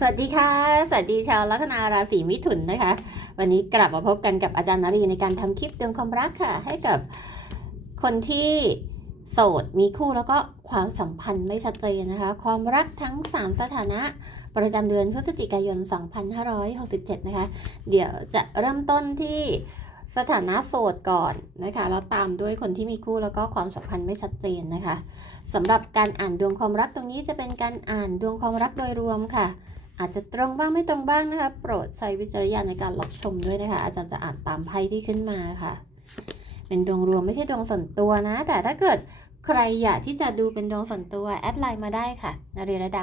สวัสดีค่ะ สวัสดีชาวลัคนาราศีมิถุนนะคะ วันนี้กลับมาพบกันกับอาจารย์นารีในการทำคลิปดวงความรักค่ะ ให้กับคนที่โสดมีคู่แล้วก็ความสัมพันธ์ไม่ชัดเจนนะคะ ความรักทั้ง 3 สถานะประจำเดือนพฤศจิกายน 2567 นะคะ เดี๋ยวจะเริ่มต้นที่สถานะโสดก่อนนะคะแล้วตามด้วยคนที่มีคู่แล้วก็ความสัมพันธ์ไม่ชัดเจนนะคะสำหรับการอ่านดวงความรักตรงนี้จะเป็นการอ่านดวงความรักโดยรวมค่ะ อาจจะตรงบ้างไม่ตรงบ้างนะคะ โปรดใช้วิจารณญาณในการรับชมด้วยนะคะ อาจารย์จะอ่านตามไพ่ที่ขึ้นมาค่ะ เป็นดวงรวมไม่ใช่ดวงส่วนตัวนะ แต่ถ้าเกิดใครอยากที่จะดูเป็นดวงส่วนตัวแอดไลน์มาได้ค่ะนาเรียระดา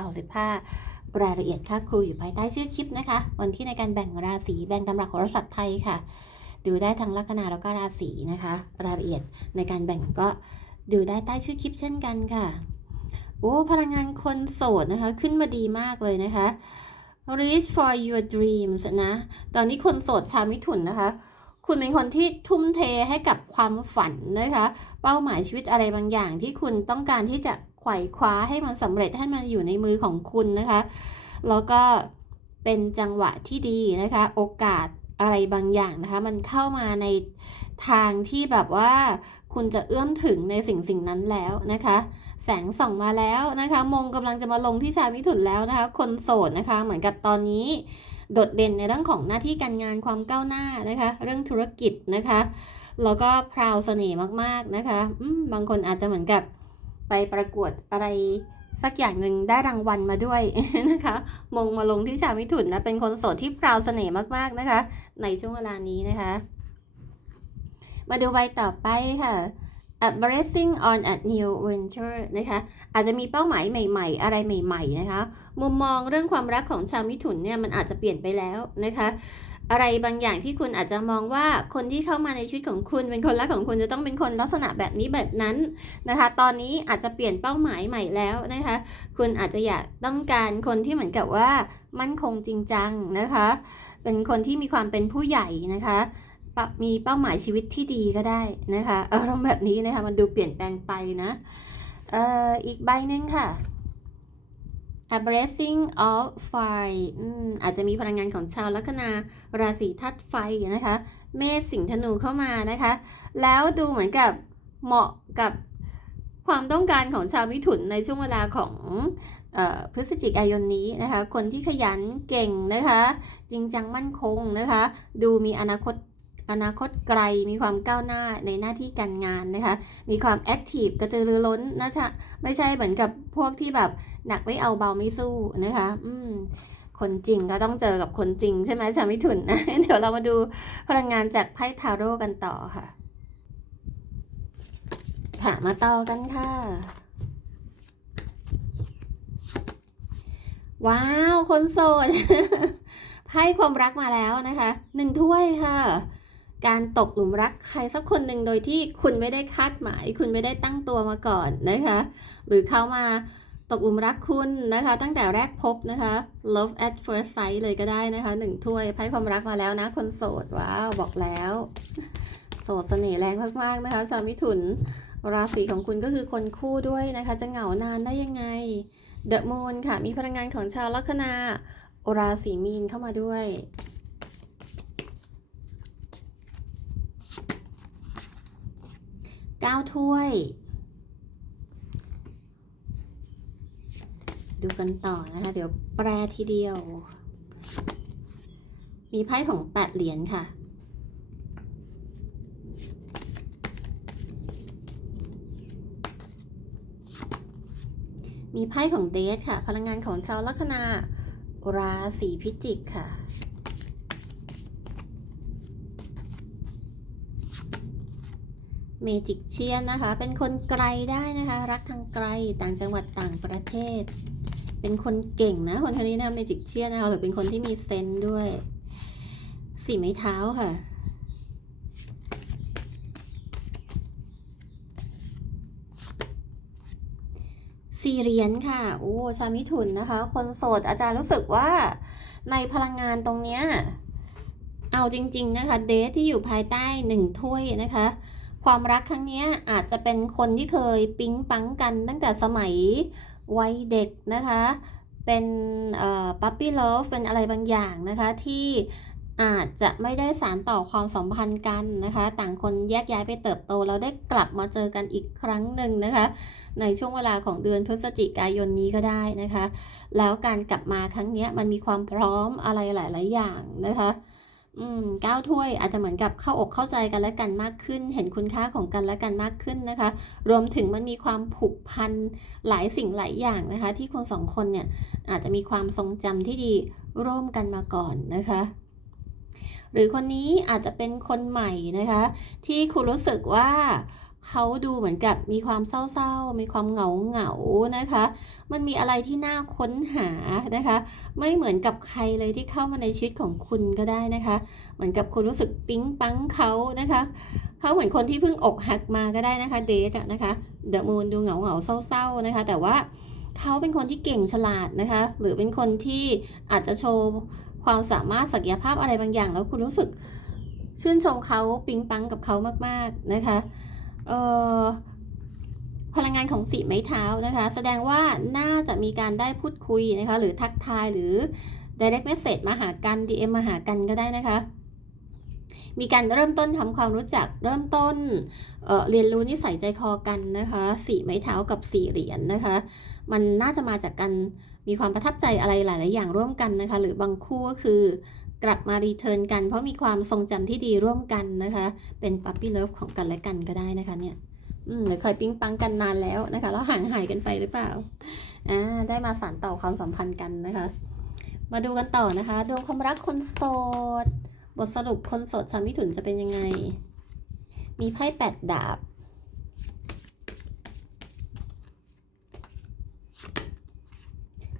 65รายละเอียดค่าครูอยู่ภายใต้ชื่อคลิปนะคะ วันที่ในการแบ่งราศีแบ่งตำราโหราศาสตร์ไทยค่ะ ดูได้ทั้งลัคนาแล้วก็ราศีนะคะ รายละเอียดในการแบ่งก็ดูได้ใต้ชื่อคลิปเช่นกันค่ะ โอ้พลังงานคนโสดนะคะ ขึ้นมาดีมากเลยนะคะ reach for your dreams นะ ตอนนี้คนโสดชาวมิถุนนะคะ คุณเป็นคนที่ทุ่มเทให้กับความฝันนะคะ เป้าหมายชีวิตอะไรบางอย่างที่คุณต้องการที่จะไขว่คว้าให้มันสำเร็จให้มันอยู่ในมือของคุณนะคะ แล้วก็เป็นจังหวะที่ดีนะคะ โอกาสอะไรบางอย่างนะคะ มันเข้ามาในทางที่แบบว่า คุณจะเอื้อมถึงในสิ่งสิ่งนั้นแล้วนะคะ แสงส่องมาแล้วนะคะ มงกำลังจะมาลงที่ชาวมิถุนแล้วนะคะ คนโสดนะคะ เหมือนกับตอนนี้โดดเด่นในเรื่องของหน้าที่การงานความก้าวหน้านะคะ เรื่องธุรกิจนะคะ แล้วก็พราวเสน่ห์มากๆนะคะบางคนอาจจะเหมือนกับไปประกวดอะไรสักอย่างหนึ่งได้รางวัลมาด้วยนะคะ มงมาลงที่ชาวมิถุนนะเป็นคนโสดที่พราวเสน่ห์มากๆนะคะ ในช่วงเวลานี้นะคะ มาดูใบต่อไปค่ะ embracing on a new venture นะคะ อาจจะมีเป้าหมายใหม่ ๆ อะไรใหม่ ๆ นะคะ มุมมองเรื่องความรักของชาวมิถุนเนี่ยมันอาจจะเปลี่ยนไปแล้วนะคะ อะไรบางอย่างที่คุณอาจจะมองว่าคนที่เข้ามาในชีวิตของคุณ เป็นคนรักของคุณจะต้องเป็นคนลักษณะแบบนี้แบบนั้นนะคะ ตอนนี้อาจจะเปลี่ยนเป้าหมายใหม่แล้วนะคะ คุณอาจจะอยากต้องการคนที่เหมือนกับว่ามั่นคงจริงจังนะคะ เป็นคนที่มีความเป็นผู้ใหญ่นะคะ ปมีเป้าหมายชีวิตที่ดีก็ได้นะคะอารมณ์แบบนี้นะคะมันดูเปลี่ยนแปลงไปนะเอ่ออีกใบหนึ่งค่ะ a blessing of fire อืมอาจจะมีพลังงานของชาวลัคนาราศีธาตุไฟนะคะ เมษสิงห์ธนูเข้ามานะคะ แล้วดูเหมือนกับเหมาะกับความต้องการของชาวมิถุนในช่วงเวลาของออพฤศจิกายนนี้นะคะ คนที่ขยันเก่งนะคะ จริงจังมั่นคงนะคะ ดูมีอนาคต อนาคตไกลมีความก้าวหน้าในหน้าที่การงานนะคะ มีความแอคทีฟกระตือรือร้นนะจ๊ะไม่ใช่เหมือนกับพวกที่แบบหนักไม่เอาเบาไม่สู้นะคะ อืมคนจริงก็ต้องเจอกับคนจริงใช่ไหมชาวมิถุนนะเดี๋ยวเรามาดูพลังงานจากไพ่ทาโร่กันต่อค่ะ ค่ะมาต่อกันค่ะ ว้าว คนโสดไพ่ความรักมาแล้วนะคะหนึ่งถ้วยค่ะ การตกหลุมรักใครสักคนหนึ่งโดยที่คุณไม่ได้คาดหมาย คุณไม่ได้ตั้งตัวมาก่อนนะคะ หรือเขามาตกหลุมรักคุณนะคะ ตั้งแต่แรกพบนะคะ love at first sight เลยก็ได้นะคะหนึ่งถ้วยไพ่ความรักมาแล้วนะ คนโสด ว้าว บอกแล้ว โสดเสน่ห์แรงมากๆนะคะชาวมิถุน ราศีของคุณก็คือคนคู่ด้วยนะคะ จะเหงานานได้ยังไง The Moon ค่ะ มีพลังงานของชาวลัคนาราศีมีนเข้ามาด้วย เก้าถ้วย ดูกันต่อนะคะ เดี๋ยวแปลทีเดียว มีไพ่ของแปดเหรียญค่ะมีไพ่ของเดทค่ะ พลังงานของชาวลัคนาราศีพิจิกค่ะ เมจิกเชียนนะคะ เป็นคนไกลได้นะคะ รักทางไกลต่างจังหวัดต่างประเทศ เป็นคนเก่งนะ คนคนนี้นะเมจิกเชียนนะคะหรือเป็นคนที่มีเซนด้วยสี่ไม้เท้าค่ะสี่เหรียญค่ะ โอ้ชาวมิถุนนะคะ คนโสดอาจารย์รู้สึกว่าในพลังงานตรงเนี้ยเอาจริง ๆ นะคะ เดทที่อยู่ภายใต้หนึ่งถ้วยนะคะ ความรักครั้งนี้อาจจะเป็นคนที่เคยปิ๊งปังกันตั้งแต่สมัยวัยเด็กนะคะ เป็นเอ่อ puppy love เป็นอะไรบางอย่างนะคะที่อาจจะไม่ได้สารต่อความสัมพันธ์กันนะคะ ต่างคนแยกย้ายไปเติบโตแล้วได้กลับมาเจอกันอีกครั้งหนึ่งนะคะ ในช่วงเวลาของเดือนพฤศจิกายนนี้ก็ได้นะคะ แล้วการกลับมาครั้งนี้มันมีความพร้อมอะไรหลาย ๆ อย่างนะคะ อืมก้าวถ้วยอาจจะเหมือนกับเข้าอกเข้าใจกันและกันมากขึ้น เห็นคุณค่าของกันและกันมากขึ้นนะคะ รวมถึงมันมีความผูกพันหลายสิ่งหลายอย่างนะคะ ที่คนสองคนเนี่ยอาจจะมีความทรงจำที่ดีร่วมกันมาก่อนนะคะ หรือคนนี้อาจจะเป็นคนใหม่นะคะ ที่คุณรู้สึกว่า เขาดูเหมือนกับมีความเศร้าๆ มีความเหงาเหงาๆนะคะ มันมีอะไรที่น่าค้นหานะคะ ไม่เหมือนกับใครเลยที่เข้ามาในชีวิตของคุณก็ได้นะคะ เหมือนกับคุณรู้สึกปิ๊งปังเขานะคะ เขาเหมือนคนที่เพิ่งอกหักมาก็ได้นะคะ เดทอะนะคะ เดอะมูนดูเหงาเหงาๆเศร้าๆนะคะ แต่ว่าเขาเป็นคนที่เก่งฉลาดนะคะ หรือเป็นคนที่อาจจะโชว์ความสามารถศักยภาพอะไรบางอย่าง แล้วคุณรู้สึกชื่นชมเขาปิ๊งปังกับเขามากๆนะคะ พลังงานของสีไม้เท้านะคะ แสดงว่าน่าจะมีการได้พูดคุยนะคะ หรือทักทายหรือ direct message มาหากัน DM มาหากันก็ได้นะคะ มีการเริ่มต้นทำความรู้จักเริ่มต้นเเรียนรู้นิสัยใจคอกันนะคะ สี่ไม้เท้ากับสี่เหรียญนะคะ มันน่าจะมาจากการมีความประทับใจอะไรหลาย ๆ อย่างร่วมกันนะคะ หรือบางคู่ก็คือ กลับมารีเทิร์นกัน เพราะมีความทรงจำที่ดีร่วมกันนะคะ เป็นปั๊ปปี้เลิฟของกันและกันก็ได้นะคะเนี่ยอืมหรือเคยปิ๊งปังกันนานแล้วนะคะ แล้วห่างหายกันไปหรือเปล่าอ่าได้มาสานต่อความสัมพันธ์กันนะคะ มาดูกันต่อนะคะดวงความรักคนโสด บทสรุปคนโสดชาวมิถุนจะเป็นยังไง มีไพ่แปดดาบ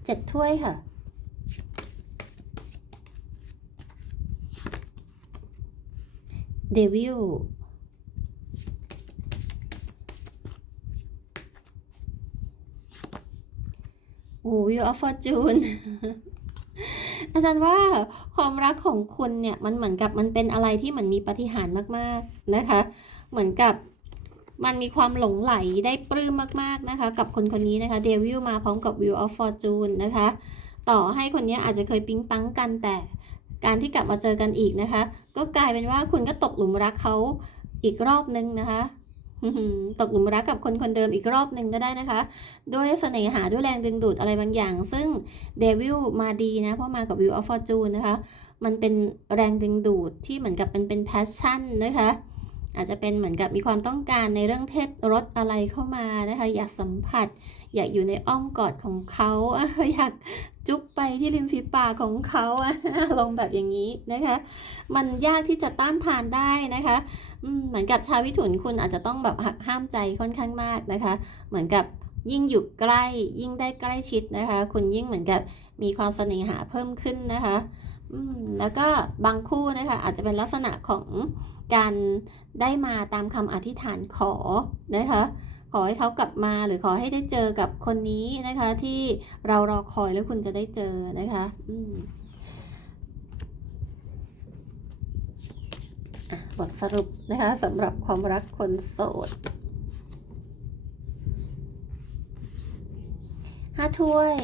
เจ็ดถ้วยค่ะ เดวิลโอ้วิวออฟฟอร์จูนอาจารย์ว่าความรักของคุณเนี่ยมันเหมือนกับมันเป็นอะไรที่เหมือนมีปาฏิหาริย์มากๆนะคะ เหมือนกับมันมีความหลงไหลได้ปลื้มมากๆนะคะ กับคนคนนี้นะคะเดวิลมาพร้อมกับ Wheel of Fortune นะคะ ต่อให้คนนี้อาจจะเคยปิ๊งปังกันแต่ การที่กลับมาเจอกันอีกนะคะ ก็กลายเป็นว่าคุณก็ตกหลุมรักเขาอีกรอบนึงนะคะตกหลุมรักกับคนคนเดิมอีกรอบหนึ่งก็ได้นะคะ ด้วยเสน่หาด้วยแรงดึงดูดอะไรบางอย่าง ซึ่งเดวิลมาดีนะเพราะมากับ Wheel of Fortune นะคะ มันเป็นแรงดึงดูดที่เหมือนกับเป็นเป็น passion นะคะ อาจจะเป็นเหมือนกับมีความต้องการในเรื่องเพศรสอะไรเข้ามานะคะ อยากสัมผัส อยากอยู่ในอ้อมกอดของเขาอยากจุ๊บไปที่ริมฝีปากของเขาลงแบบอย่างนี้นะคะ มันยากที่จะต้านทานได้นะคะเหมือนกับชาววิถุนคุณอาจจะต้องแบบหักห้ามใจค่อนข้างมากนะคะ เหมือนกับยิ่งอยู่ใกล้ยิ่งได้ใกล้ชิดนะคะ คุณยิ่งเหมือนกับมีความเสน่หาเพิ่มขึ้นนะคะแล้วก็บางคู่นะคะอาจจะเป็นลักษณะของการได้มาตามคำอธิษฐานขอนะคะ ขอให้เขากลับมาหรือขอให้ได้เจอกับคนนี้นะคะ ที่เรารอคอยแล้วคุณจะได้เจอนะคะอืมอะบทสรุปนะคะสำหรับความรักคนโสดห้าถ้วย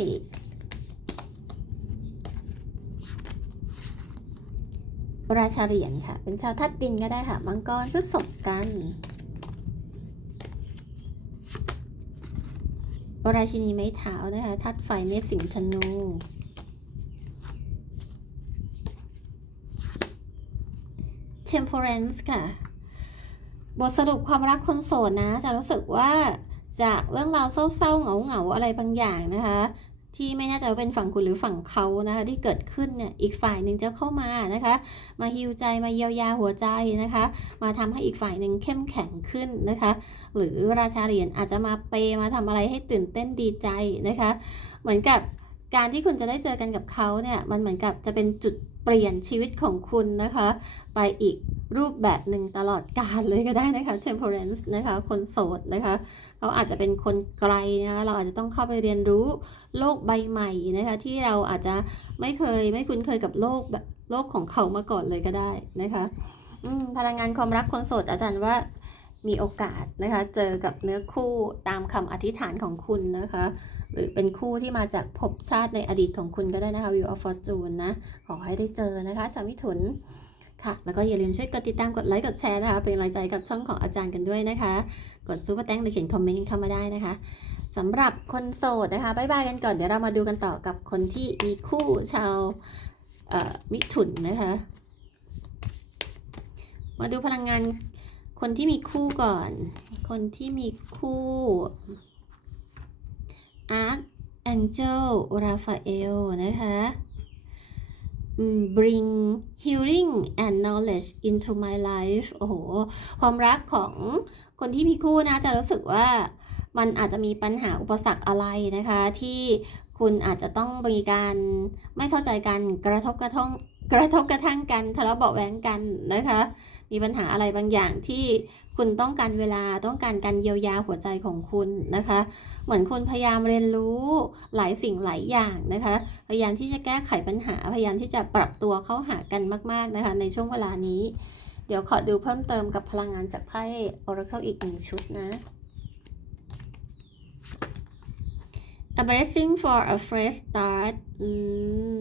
ราชาเหรียญค่ะ เป็นชาวทัดดินก็ได้ค่ะ มังกรพฤษภกัน ราชินีไม้เท้านะคะทัดไฟเมษสิงธนู Temperance ค่ะ บทสรุปความรักคนโสดนะ จะรู้สึกว่าจากเรื่องราวเศร้าๆเหงาๆอะไรบางอย่างนะคะ ที่ไม่แน่ใจว่าเป็นฝั่งคุณหรือฝั่งเขานะคะที่เกิดขึ้นเนี่ยอีกฝ่ายหนึ่งจะเข้ามานะคะ มาฮิวใจมาเยียวยาหัวใจนะคะ มาทำให้อีกฝ่ายหนึ่งเข้มแข็งขึ้นนะคะ หรือราชาเหรียญอาจจะมาเปมาทำอะไรให้ตื่นเต้นดีใจนะคะ เหมือนกับการที่คุณจะได้เจอกันกับเขาเนี่ยมันเหมือนกับจะเป็นจุด เปลี่ยนชีวิตของคุณนะคะ ไปอีกรูปแบบหนึ่งตลอดกาลเลยก็ได้นะคะ temperance นะคะ คนโสดนะคะเขาอาจจะเป็นคนไกลนะคะเราอาจจะต้องเข้าไปเรียนรู้โลกใบใหม่นะคะ ที่เราอาจจะไม่เคยไม่คุ้นเคยกับโลกแบบโลกของเขามาก่อนเลยก็ได้นะคะพลังงานความรักคนโสดอาจารย์ว่ามีโอกาสนะคะ เจอกับเนื้อคู่ตามคำอธิษฐานของคุณนะคะ หรือเป็นคู่ที่มาจากภพชาติในอดีตของคุณก็ได้นะคะ View of Fortune นะ ขอให้ได้เจอนะคะชาวมิถุนค่ะ แล้วก็อย่าลืมช่วยกดติดตามกดไลค์กดแชร์นะคะ เป็นกำลังใจกับช่องของอาจารย์กันด้วยนะคะ กดซูเปอร์แตงหรือเขียนคอมเมนต์เข้ามาได้นะคะสำหรับคนโสดนะคะบายบายกันก่อนเดี๋ยวเรามาดูกันต่อกับคนที่มีคู่ชาวมิถุนนะคะ มาดูพลังงานคนที่มีคู่ก่อน คนที่มีคู่ Archangel Raphael นะคะ bring healing and knowledge into my life โอ้โห ความรักของคนที่มีคู่นะจะรู้สึกว่ามันอาจจะมีปัญหาอุปสรรคอะไรนะคะ ที่คุณอาจจะต้องมีการไม่เข้าใจกันกระทบกระทั่งกระทบกระทั่งกันทะเลาะเบาะแว้งกันนะคะ มีปัญหาอะไรบางอย่างที่คุณต้องการเวลาต้องการการเยียวยาหัวใจของคุณนะคะ เหมือนคุณพยายามเรียนรู้หลายสิ่งหลายอย่างนะคะ พยายามที่จะแก้ไขปัญหาพยายามที่จะปรับตัวเข้าหากันมาก ๆนะคะ ในช่วงเวลานี้ เดี๋ยวขอดูเพิ่มเติมกับพลังงานจากไพ่ Oracle อีกหนึ่งชุดนะ A blessing for a fresh start อื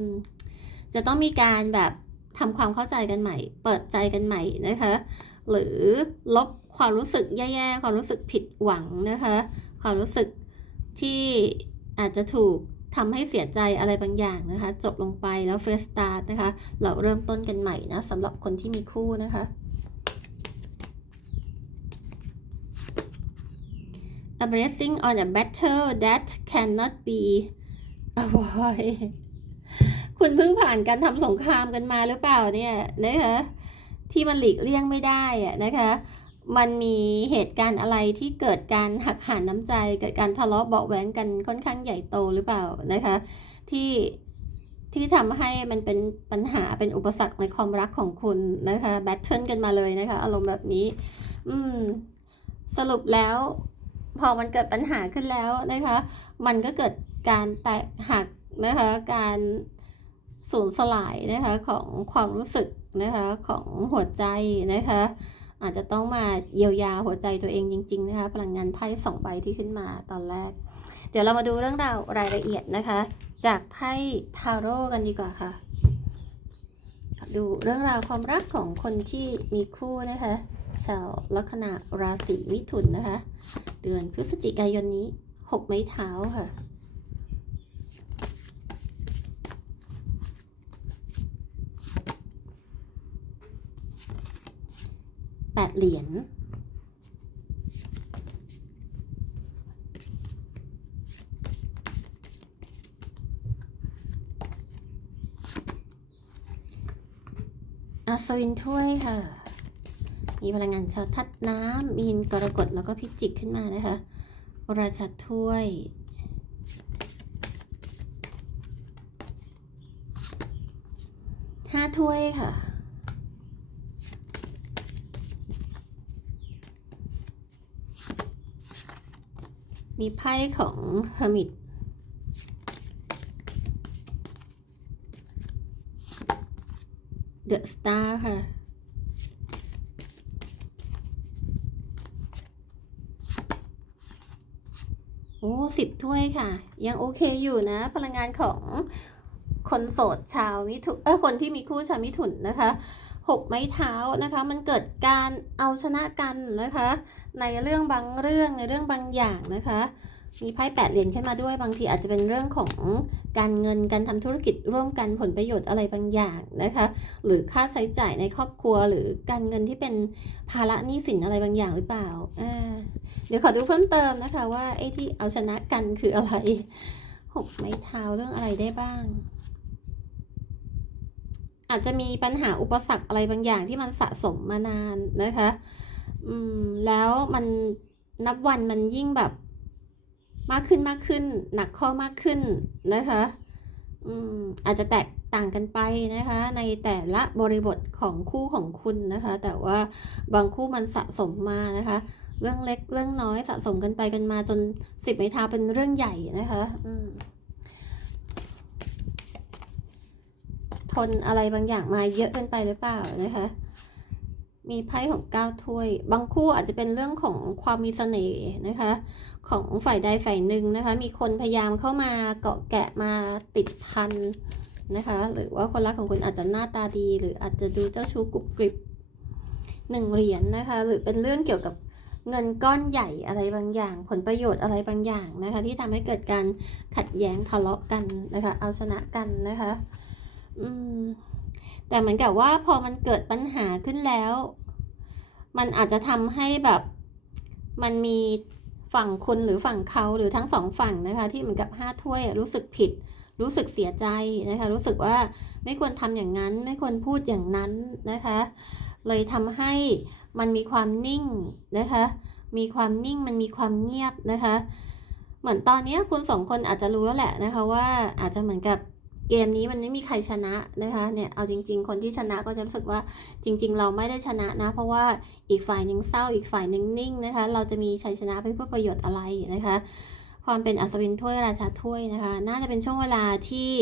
มจะต้องมีการแบบ ทำความเข้าใจกันใหม่ เปิดใจกันใหม่นะคะ หรือลบความรู้สึกแย่ๆ ความรู้สึกผิดหวังนะคะ ความรู้สึกที่อาจจะถูกทำให้เสียใจอะไรบางอย่างนะคะ จบลงไปแล้วเฟสตาร์นะคะ เราเริ่มต้นกันใหม่นะสำหรับคนที่มีคู่นะคะ A blessing on a battle that cannot be avoided คุณเพิ่งผ่านการทำสงครามกันมาหรือเปล่าเนี่ยนะคะที่มันหลีกเลี่ยงไม่ได้อะนะคะ มันมีเหตุการณ์อะไรที่เกิดการหักหานน้ำใจ เกิดการทะเลาะเบาะแว้งกันค่อนข้างใหญ่โตหรือเปล่านะคะ ที่ที่ทำให้มันเป็นปัญหาเป็นอุปสรรคในความรักของคุณนะคะแบทเทิลกันมาเลยนะคะ อารมณ์แบบนี้ อืม สรุปแล้ว พอมันเกิดปัญหาขึ้นแล้วนะคะ มันก็เกิดการแตกหักนะคะการ สูญสลายนะคะของความรู้สึกนะคะของหัวใจนะคะอาจจะต้องมาเยียวยาหัวใจตัวเองจริง ๆ นะคะ พลังงานไพ่สองใบที่ขึ้นมาตอนแรก เดี๋ยวเรามาดูเรื่องราวรายละเอียดนะคะ จากไพ่ทาโร่กันดีกว่าค่ะ ดูเรื่องราวความรักของคนที่มีคู่นะคะ ชาวลัคนาราศีมิถุนนะคะ เดือนพฤศจิกายนนี้ 6 ไม้เท้าค่ะ แปดเหรียญอาสวินถ้วยค่ะ มีพลังงานชาวทัดน้ำมีนกรกฎแล้วก็พิจิกขึ้นมานะคะ ราชาถ้วยห้าถ้วยค่ะ มีไพ่ของ Hermit The Star ค่ะ โอ้สิบถ้วยค่ะ ยังโอเคอยู่นะ พลังงานของคนโสดชาวมิถุนเออคนที่มีคู่ชาวมิถุนนะคะ หกไม้เท้านะคะ มันเกิดการเอาชนะกันนะคะ ในเรื่องบางเรื่องในเรื่องบางอย่างนะคะ มีไพ่แปดเหรียญขึ้นมาด้วยบางทีอาจจะเป็นเรื่องของการเงินการทำธุรกิจร่วมกันผลประโยชน์อะไรบางอย่างนะคะ หรือค่าใช้จ่ายในครอบครัวหรือการเงินที่เป็นภาระหนี้สินอะไรบางอย่างหรือเปล่าอ่าเดี๋ยวขอดูเพิ่มเติมนะคะว่าไอ้ที่เอาชนะกันคืออะไรหกไม้เท้าเรื่องอะไรได้บ้าง อาจจะมีปัญหาอุปสรรคอะไรบางอย่างที่มันสะสมมานานนะคะ อืม แล้วมันนับวันมันยิ่งแบบมากขึ้นมากขึ้น หนักข้อมากขึ้นนะคะ อืม อาจจะแตกต่างกันไปนะคะ ในแต่ละบริบทของคู่ของคุณนะคะ แต่ว่าบางคู่มันสะสมมานะคะ เรื่องเล็กเรื่องน้อยสะสมกันไปกันมาจนสิบไม้เท้าเป็นเรื่องใหญ่นะคะ อืม นอะไรบางอย่างมาเยอะเกินไปหรือเปล่านะคะ มีไพ่ของเก้าถ้วย บางคู่อาจจะเป็นเรื่องของความมีเสน่ห์นะคะ ของฝ่ายใดฝ่ายหนึ่งนะคะ มีคนพยายามเข้ามาเกาะแกะมาติดพันนะคะ หรือว่าคนรักของคุณอาจจะหน้าตาดี หรืออาจจะดูเจ้าชู้กรุบกริบหนึ่งเหรียญนะคะ หรือเป็นเรื่องเกี่ยวกับเงินก้อนใหญ่อะไรบางอย่าง ผลประโยชน์อะไรบางอย่างนะคะ ที่ทำให้เกิดการขัดแย้งทะเลาะกันนะคะ เอาชนะกันนะคะ อืม แต่เหมือนกับว่าพอมันเกิดปัญหาขึ้นแล้ว มันอาจจะทำให้แบบ มันมีฝั่งคุณหรือฝั่งเขาหรือทั้งสองฝั่งนะคะ ที่เหมือนกับห้าถ้วยรู้สึกผิด รู้สึกเสียใจนะคะ รู้สึกว่าไม่ควรทำอย่างนั้น ไม่ควรพูดอย่างนั้นนะคะ เลยทำให้มันมีความนิ่งนะคะ มีความนิ่งมันมีความเงียบนะคะ เหมือนตอนนี้คุณสองคนอาจจะรู้แล้วแหละนะคะว่าอาจจะเหมือนกับ เกมนี้มันไม่มีใครชนะนะคะเนี่ยเอาจริง ๆ คนที่ชนะก็จะรู้สึกว่าจริง ๆ เราไม่ได้ชนะนะ เพราะว่าอีกฝ่ายหนึ่งเศร้าอีกฝ่ายหนึ่งนิ่งนะคะ เราจะมีชัยชนะไปเพื่อประโยชน์อะไรนะคะ ความเป็นอัศวินถ้วยราชาถ้วยนะคะ น่าจะเป็นช่วงเวลาที่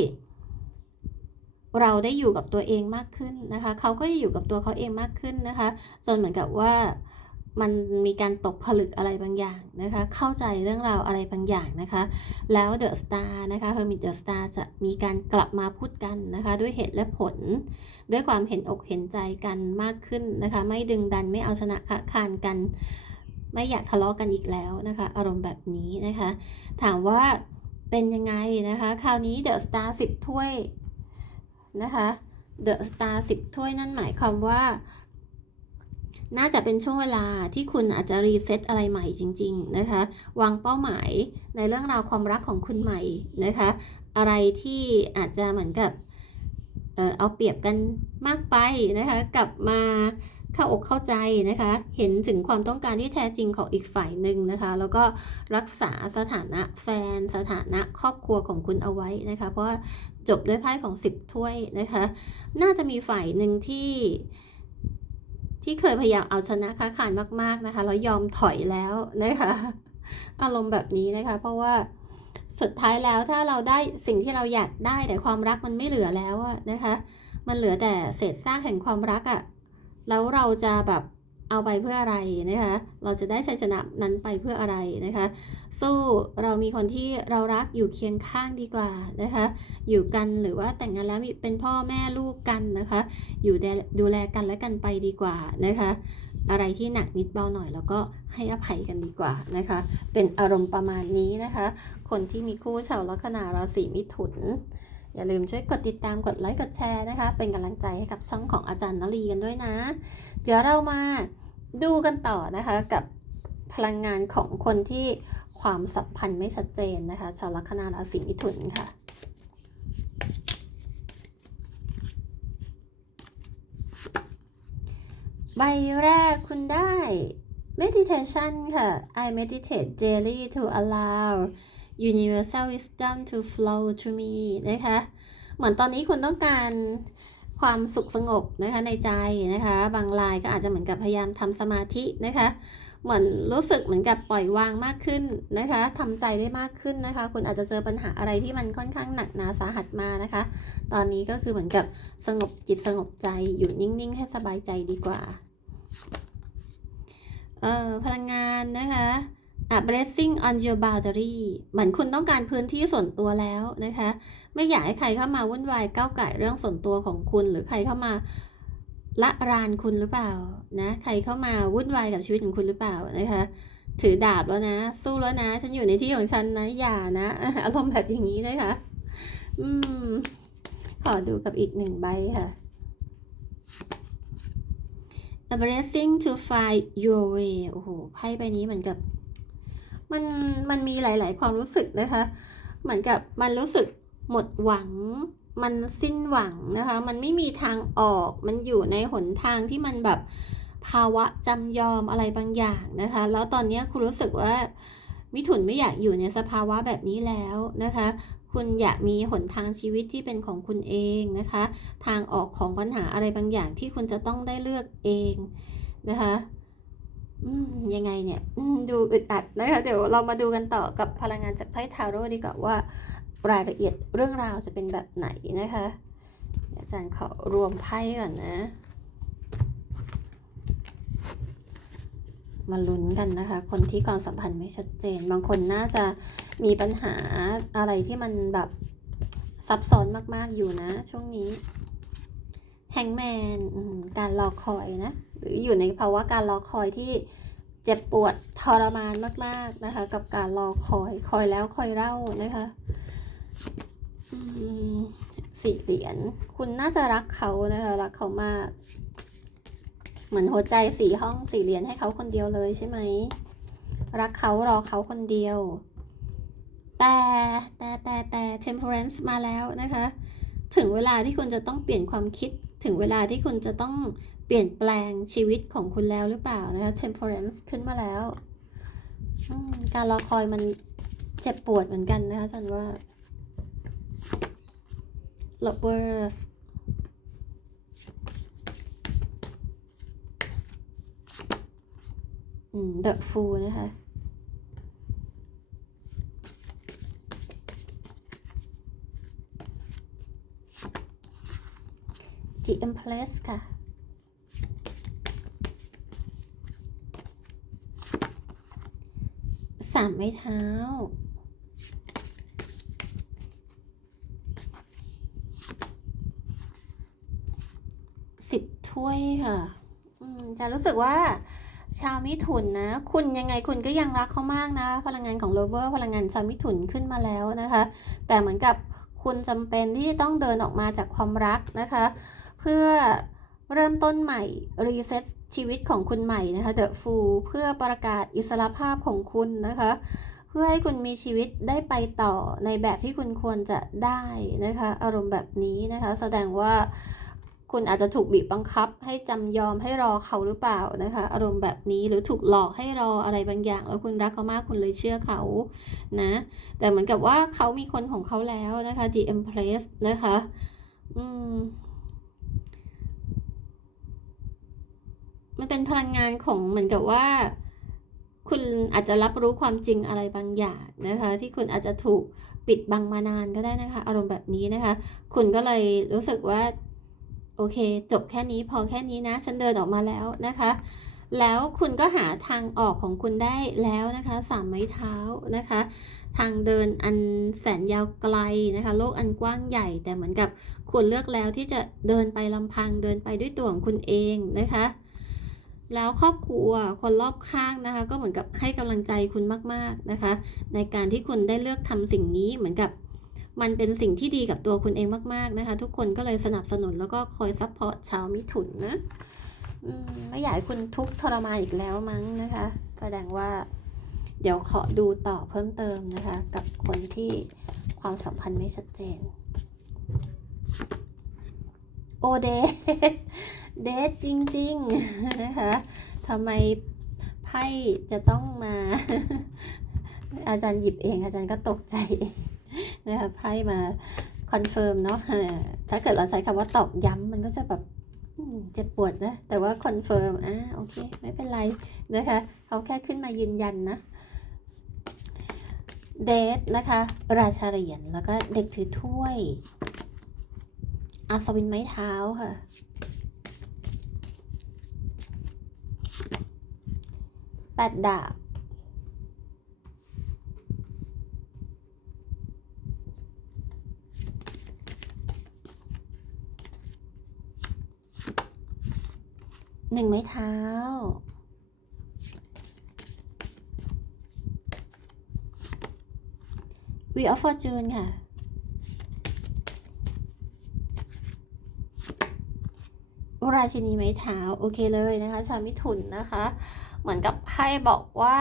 เราได้อยู่กับตัวเองมากขึ้นนะคะ เขาก็ได้อยู่กับตัวเขาเองมากขึ้นนะคะ จนเหมือนกับว่า มันมีการตกผลึกอะไรบางอย่างนะคะ เข้าใจเรื่องราวอะไรบางอย่างนะคะ แล้วเดอะสตาร์นะคะเฮอร์มิตเดอะสตาร์จะมีการกลับมาพูดกันนะคะ ด้วยเหตุและผล ด้วยความเห็นอกเห็นใจกันมากขึ้นนะคะ ไม่ดึงดันไม่เอาชนะคะคานกัน ไม่อยากทะเลาะกันอีกแล้วนะคะ อารมณ์แบบนี้นะคะ ถามว่าเป็นยังไงนะคะ คราวนี้เดอะสตาร์สิบถ้วยนะคะเดอะสตาร์สิบถ้วยนั่นหมายความว่า น่าจะเป็นช่วงเวลาที่คุณอาจจะรีเซ็ตอะไรใหม่จริง ๆ นะคะ วางเป้าหมายในเรื่องราวความรักของคุณใหม่นะคะ อะไรที่อาจจะเหมือนกับเออเอาเปรียบกันมากไปนะคะ กลับมาเข้าอกเข้าใจนะคะ เห็นถึงความต้องการที่แท้จริงของอีกฝ่ายหนึ่งนะคะ แล้วก็รักษาสถานะแฟน สถานะครอบครัวของคุณเอาไว้นะคะ เพราะว่าจบด้วยไพ่ของ 10 ถ้วยนะคะ น่าจะมีฝ่ายหนึ่งที่ ที่เคยพยายามเอาชนะค้าขานมาก ๆนะคะแล้วยอมถอยแล้วนะคะอารมณ์แบบนี้นะคะ เพราะว่าสุดท้ายแล้วถ้าเราได้สิ่งที่เราอยากได้แต่ความรักมันไม่เหลือแล้วนะคะ มันเหลือแต่เศษซากแห่งความรักอะแล้วเราจะแบบ เอาไปเพื่ออะไรนะคะ เราจะได้ชัยชนะนั้นไปเพื่ออะไรนะคะ สู้เรามีคนที่เรารักอยู่เคียงข้างดีกว่านะคะ อยู่กันหรือว่าแต่งงานแล้วมีเป็นพ่อแม่ลูกกันนะคะ อยู่ดูดูแลกันและกันไปดีกว่านะคะ อะไรที่หนักนิดเบาหน่อยแล้วก็ให้อภัยกันดีกว่านะคะ เป็นอารมณ์ประมาณนี้นะคะ คนที่มีคู่ชาวลัคนาราศีมิถุน อย่าลืมช่วยกดติดตามกดไลค์กดแชร์นะคะ เป็นกำลังใจให้กับช่องของอาจารย์นลีกันด้วยนะ เดี๋ยวเรามาดูกันต่อนะคะ กับพลังงานของคนที่ความสัมพันธ์ไม่ชัดเจนนะคะ ชาวลัคนาราศีมิถุนค่ะใบแรกคุณได้ meditation ค่ะ I meditate daily to allow universal wisdom to flow to me นะคะ เหมือนตอนนี้คุณต้องการความสุขสงบนะคะในใจนะคะ บางรายก็อาจจะเหมือนกับพยายามทำสมาธินะคะ เหมือนรู้สึกเหมือนกับปล่อยวางมากขึ้นนะคะทำใจได้มากขึ้นนะคะ คุณอาจจะเจอปัญหาอะไรที่มันค่อนข้างหนักหนาสาหัสมานะคะ ตอนนี้ก็คือเหมือนกับสงบจิตสงบใจอยู่นิ่งๆ ให้สบายใจดีกว่าเอ่อพลังงานนะคะ blessing on your boundary เหมือนคุณต้องการพื้นที่ส่วนตัวแล้วนะคะ ไม่อยากให้ใครเข้ามาวุ่นวายก้าวไก่เรื่องส่วนตัวของคุณ หรือใครเข้ามาละรานคุณหรือเปล่านะใครเข้ามาวุ่นวายกับชีวิตของคุณหรือเปล่านะคะ ถือดาบแล้วนะ สู้แล้วนะ ฉันอยู่ในที่ของฉันนะอย่านะอารมณ์แบบอย่างนี้นะคะอืมขอดูกับอีกหนึ่งใบค่ะ A blessing to find your way โอ้โห ไพ่ใบนี้เหมือนกับ มันมันมีหลาย ๆ ความรู้สึกนะคะ เหมือนกับมันรู้สึกหมดหวัง มันสิ้นหวังนะคะ มันไม่มีทางออก มันอยู่ในหนทางที่มันแบบภาวะจำยอมอะไรบางอย่างนะคะ แล้วตอนนี้คุณรู้สึกว่ามิถุนไม่อยากอยู่ในสภาวะแบบนี้แล้วนะคะ คุณอยากมีหนทางชีวิตที่เป็นของคุณเองนะคะ ทางออกของปัญหาอะไรบางอย่างที่คุณจะต้องได้เลือกเองนะคะ ยังไงเนี่ยดูอึดอัดนะคะเดี๋ยวเรามาดูกันต่อกับพลังงานจากไพ่ทาโร่ดีกว่าว่ารายละเอียดเรื่องราวจะเป็นแบบไหนนะคะ อาจารย์ขอรวมไพ่ก่อนนะ มาลุ้นกันนะคะ คนที่ความสัมพันธ์ไม่ชัดเจน บางคนน่าจะมีปัญหาอะไรที่มันแบบซับซ้อนมากๆอยู่นะ ช่วงนี้แฮงแมนการรอคอยนะ หรืออยู่ในภาวะการรอคอยที่เจ็บปวดทรมานมาก ๆนะคะ กับการรอคอยคอยแล้วคอยเล่านะคะสี่เหรียญคุณน่าจะรักเขานะคะรักเขามาก เหมือนหัวใจสี่ห้องสี่เหรียญให้เขาคนเดียวเลยใช่ไหมรักเขารอเขาคนเดียว แต่แต่แต่แต่ temperance มาแล้วนะคะ ถึงเวลาที่คุณจะต้องเปลี่ยนความคิดถึงเวลาที่คุณจะต้อง เปลี่ยนแปลงชีวิตของคุณแล้วหรือเปล่านะคะ temperance ขึ้นมาแล้ว การรอคอยมันเจ็บปวดเหมือนกันนะคะฉันว่า lovers อืม the fool นะคะ G Empress ค่ะ สามไม้เท้า สิบถ้วยค่ะจะรู้สึกว่าชาวมิถุนนะ คุณยังไงคุณก็ยังรักเขามากนะ พลังงานของโลเวอร์พลังงานชาวมิถุนขึ้นมาแล้วนะคะ แต่เหมือนกับคุณจำเป็นที่ต้องเดินออกมาจากความรักนะคะ เพื่อ เริ่มต้นใหม่ รีเซ็ตชีวิตของคุณใหม่นะคะเดอะฟูเพื่อประกาศอิสรภาพของคุณนะคะ เพื่อให้คุณมีชีวิตได้ไปต่อในแบบที่คุณควรจะได้นะคะ อารมณ์แบบนี้นะคะ แสดงว่าคุณอาจจะถูกบีบบังคับ ให้จำยอมให้รอเขาหรือเปล่านะคะ อารมณ์แบบนี้หรือถูกหลอกให้รออะไรบางอย่าง แล้วคุณรักเขามากคุณเลยเชื่อเขานะแต่เหมือนกับว่าเขามีคนของเขาแล้วนะคะ G Empress นะคะ อืม มันเป็นพลังงานของเหมือนกับว่า คุณอาจจะรับรู้ความจริงอะไรบางอย่างนะคะ ที่คุณอาจจะถูกปิดบังมานานก็ได้นะคะ อารมณ์แบบนี้นะคะ คุณก็เลยรู้สึกว่า โอเค จบแค่นี้พอแค่นี้นะ ฉันเดินออกมาแล้วนะคะ แล้วคุณก็หาทางออกของคุณได้แล้วนะคะสามไม้เท้านะคะ ทางเดินอันแสนยาวไกลนะคะ โลกอันกว้างใหญ่ แต่เหมือนกับคุณเลือกแล้วที่จะเดินไปลำพังเดินไปด้วยตัวของคุณเองนะคะ แล้วครอบครัวคนรอบข้างนะคะ ก็เหมือนกับให้กำลังใจคุณมากๆนะคะ ในการที่คุณได้เลือกทำสิ่งนี้เหมือนกับ มันเป็นสิ่งที่ดีกับตัวคุณเองมากๆนะคะ ทุกคนก็เลยสนับสนุนแล้วก็คอยซัพพอร์ตชาวมิถุนนะมไม่อยากให้คุณทุกทรมานอีกแล้วมั้งนะคะ แสดงว่า เดี๋ยวขอดูต่อเพิ่มเติมนะคะ กับคนที่ความสัมพันธ์ไม่ชัดเจน โอเด เดทจริงๆนะคะทำไมไพ่จะต้องมา อาจารย์หยิบเอง อาจารย์ก็ตกใจนะคะไพ่มาคอนเฟิร์มเนาะถ้าเกิดเราใช้คำว่าตอกย้ำมันก็จะแบบเจ็บปวดนะ แต่ว่าคอนเฟิร์มอ่าโอเค ไม่เป็นไรนะคะเขาแค่ขึ้นมายืนยันนะเดทนะคะ ราชาเหรียญแล้วก็เด็กถือถ้วยอัศวินไม้เท้าค่ะ แปดดาบหนึ่งไม้เท้าวีออฟฟอร์จูนค่ะ ราชินีไม้เท้า โอเคเลยนะคะ ชาวมิถุนนะคะ เหมือนกับไพ่บอกว่า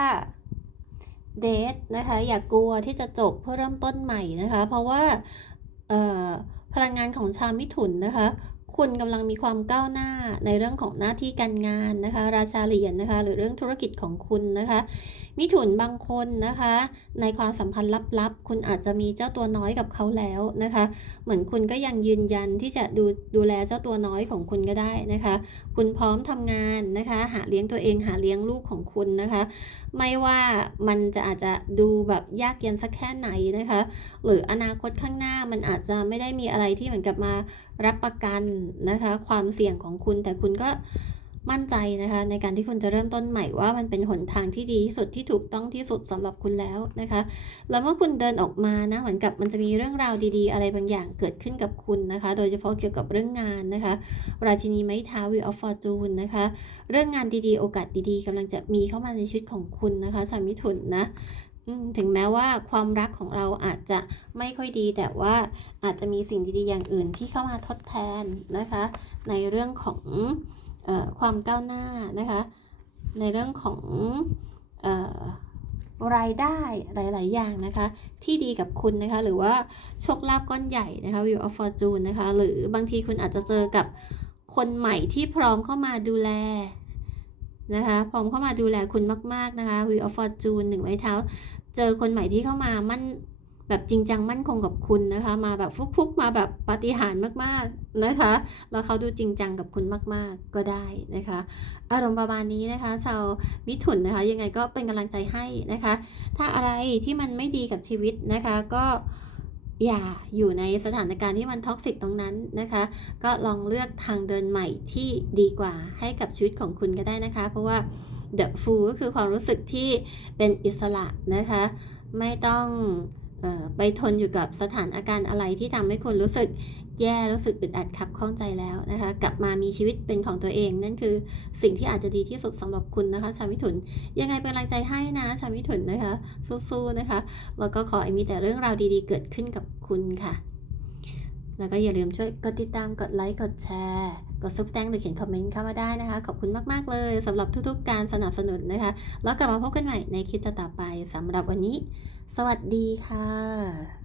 เดทนะคะอย่ากลัวที่จะจบเพื่อเริ่มต้นใหม่นะคะ เพราะว่าพลังงานของชาวมิถุนนะคะ คุณกำลังมีความก้าวหน้าในเรื่องของหน้าที่การงานนะคะ ราชาเหรียญนะคะ หรือเรื่องธุรกิจของคุณนะคะ มิถุนบางคนนะคะ ในความสัมพันธ์ลับๆ คุณอาจจะมีเจ้าตัวน้อยกับเขาแล้วนะคะ เหมือนคุณก็ยังยืนยันที่จะดูดูแลเจ้าตัวน้อยของคุณก็ได้นะคะ คุณพร้อมทำงานนะคะ หาเลี้ยงตัวเองหาเลี้ยงลูกของคุณนะคะ ไม่ว่ามันจะอาจจะดูแบบยากเย็นสักแค่ไหนนะคะ หรืออนาคตข้างหน้ามันอาจจะไม่ได้มีอะไรที่เหมือนกับมารับประกันนะคะ ความเสี่ยงของคุณแต่คุณก็ มั่นใจนะคะในการที่คุณจะเริ่มต้นใหม่ว่ามันเป็นหนทางที่ดีที่สุดที่ถูกต้องที่สุดสำหรับคุณแล้วนะคะ แล้วเมื่อคุณเดินออกมานะเหมือนกับมันจะมีเรื่องราวดีๆ อะไรบางอย่างเกิดขึ้นกับคุณนะคะ โดยเฉพาะเกี่ยวกับเรื่องงานนะคะ ราชินีไม้เท้า Wheel of Fortune นะคะ เรื่องงานดีๆ โอกาสดีๆกำลังจะมีเข้ามาในชีวิตของคุณนะคะชาวมิถุนนะถึงแม้ว่าความรักของเราอาจจะไม่ค่อยดี แต่ว่าอาจจะมีสิ่งดีๆอย่างอื่นที่เข้ามาทดแทนนะคะ ในเรื่องของ ความก้าวหน้านะคะ ในเรื่องของออรายได้หลาย ๆ อย่างนะคะ ที่ดีกับคุณนะคะ หรือว่าโชคลาภก้อนใหญ่นะคะ Wheel of Fortune นะคะ หรือบางทีคุณอาจจะเจอกับคนใหม่ที่พร้อมเข้ามาดูแลนะคะพร้อมเข้ามาดูแลคุณมาก ๆ นะคะ Wheel of Fortune หนึ่งไม้เท้า เจอคนใหม่ที่เข้ามามั่น แบบจริงจังมั่นคงกับคุณนะคะ มาแบบฟุกๆ มาแบบปาฏิหาริย์มากๆนะคะ แล้วเขาดูจริงจังกับคุณมากๆก็ได้นะคะ อารมณ์ประมาณนี้นะคะ ชาวมิถุนนะคะ ยังไงก็เป็นกำลังใจให้นะคะ ถ้าอะไรที่มันไม่ดีกับชีวิตนะคะก็อย่าอยู่ในสถานการณ์ที่มันท็อกซิกตรงนั้นนะคะ ก็ลองเลือกทางเดินใหม่ที่ดีกว่าให้กับชีวิตของคุณก็ได้นะคะ เพราะว่า The Fool ก็คือความรู้สึกที่เป็นอิสระนะคะ ไม่ต้อง ไปทนอยู่กับสถานอาการอะไรที่ทำให้คุณรู้สึกแย่รู้สึกอึดอัดขับข้องใจแล้วนะคะ กลับมามีชีวิตเป็นของตัวเอง นั่นคือสิ่งที่อาจจะดีที่สุดสำหรับคุณนะคะ ชาวมิถุน ยังไงเป็นกำลังใจให้นะ ชาวมิถุนนะคะ สู้ๆนะคะแล้วก็ขอให้มีแต่เรื่องราวดีๆ เกิดขึ้นกับคุณค่ะ แล้วก็อย่าลืมช่วยกดติดตามกดไลค์กดแชร์กดซุปแตงหรือเขียนคอมเมนต์เข้ามาได้นะคะ ขอบคุณมากๆเลยสำหรับทุกๆ การสนับสนุนนะคะ แล้วกลับมาพบกันใหม่ในคลิปต่อไปสำหรับวันนี้ สวัสดีค่ะ